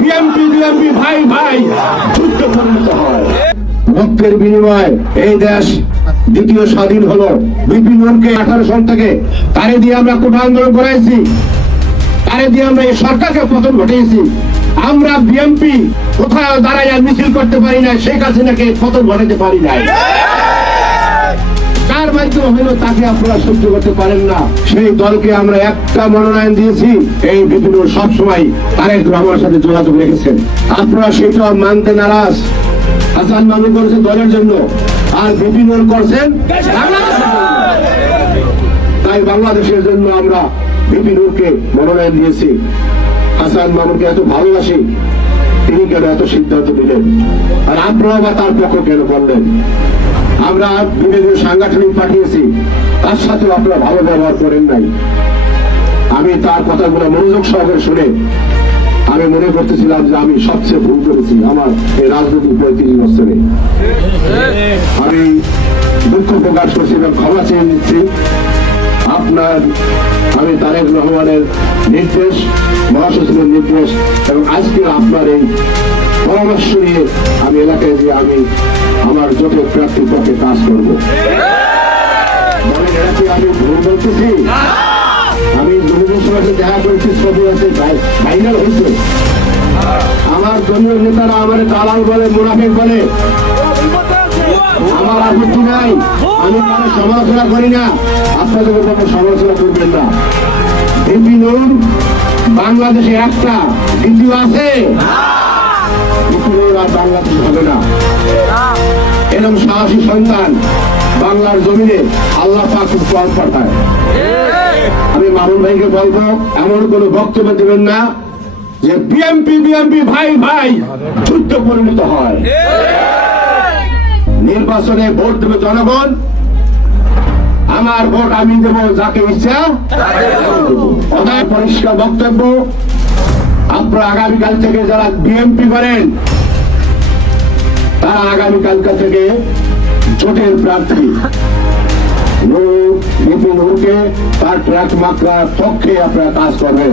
BNP BNP ভাই ভাই যুদ্ধে পরিণত হয়। রক্তের বিনিময়ে এই দেশ দ্বিতীয় স্বাধীন হলো। বিপিন নূরকে 18 সাল থেকে তারে দিয়ে আমরা কোটা আন্দোলন করাইছি, তারে দিয়ে আমরা এই সরকারকে পতন ঘটিয়েছি। আমরা বিএনপি কোথাও দাঁড়ায় মিছিল করতে পারি না, শেখ হাসিনাকে পতন ঘটাতে পারি নাই। কার মাধ্যমে হলো তাকে আপনারা সহ্য করতে পারেন না। সেই দলকে আমরা একটা মনোনয়ন দিয়েছি। এই বিপিন নূর সবসময় তারেক রহমানের সাথে যোগাযোগ রেখেছেন, আপনারা সেটা মানতে নারাজ। হাসান মামুন করেছেন দলের জন্য, আর বিপিন নূর করছেন তাই বাংলাদেশের জন্য আমরা বিপিন নূরকে মনোনয়ন দিয়েছি। হাসান মামুনকে এত ভালোবাসি, তিনি কেন এত সিদ্ধান্ত নিলেন, আর আপনারা বা তার পক্ষ কেন করলেন? আমরা বিভিন্ন সাংগঠনিক পাঠিয়েছি, তার সাথেও আপনারা ভালো ব্যবহার করেন নাই। আমি তার কথাগুলো মনোযোগ সহকারে শুনে আমি মনে করতেছিলাম যে আমি সবচেয়ে ভুল করেছি আমার এই রাজনৈতিক 35 বছরে। আমি দুঃখ প্রকাশ করছি এবং ক্ষমা চেয়ে নিচ্ছি। আমি তারেক রহমানের নির্দেশ, মহাসচিবের নির্দেশ এবং আজকে আপনার এই পরামর্শ নিয়ে আমি এলাকায় গিয়ে আমি আমার জোটের প্রার্থীর পক্ষে কাজ করবো। আমি ভুল বলতেছি? আমি দুর্নীতির সাথে দেখা করেছি, ছবি আছে, ভাইরাল হয়েছে। আমার দলীয় নেতারা আমার দালাল বলে, মুনাফিক বলে, আমার আপত্তি নাই। আমি তার সমালোচনা করি না, আপনাদের উপর সমালোচনা করবেন না। বিপিন নূর বাংলাদেশে একটা, দ্বিতীয় আছে, বিপিন নূর আর বাংলাদেশ হবে না। এরকম সাহসী সন্তান বাংলার জমিনে আল্লাহ পাক ফল পাঠায়। আমি মামুন ভাইকে বলবো, এমন কোন বক্তব্য দেবেন না যে বিএনপি বিএনপি ভাই ভাই যুদ্ধ পরিণত হয়। নির্বাচনে ভোট দেবে জনগণ, আমার ভোট আমি দেব যাকে ইচ্ছা। অনেক পরিষ্কার বক্তব্য। আপনারা আগামীকাল থেকে যারা বিএনপি করেন তারা আগামীকাল থেকে জোটের প্রার্থী বিপিন নূরকে তার ট্রাক মাত্রার পক্ষে আপনারা কাজ করবেন।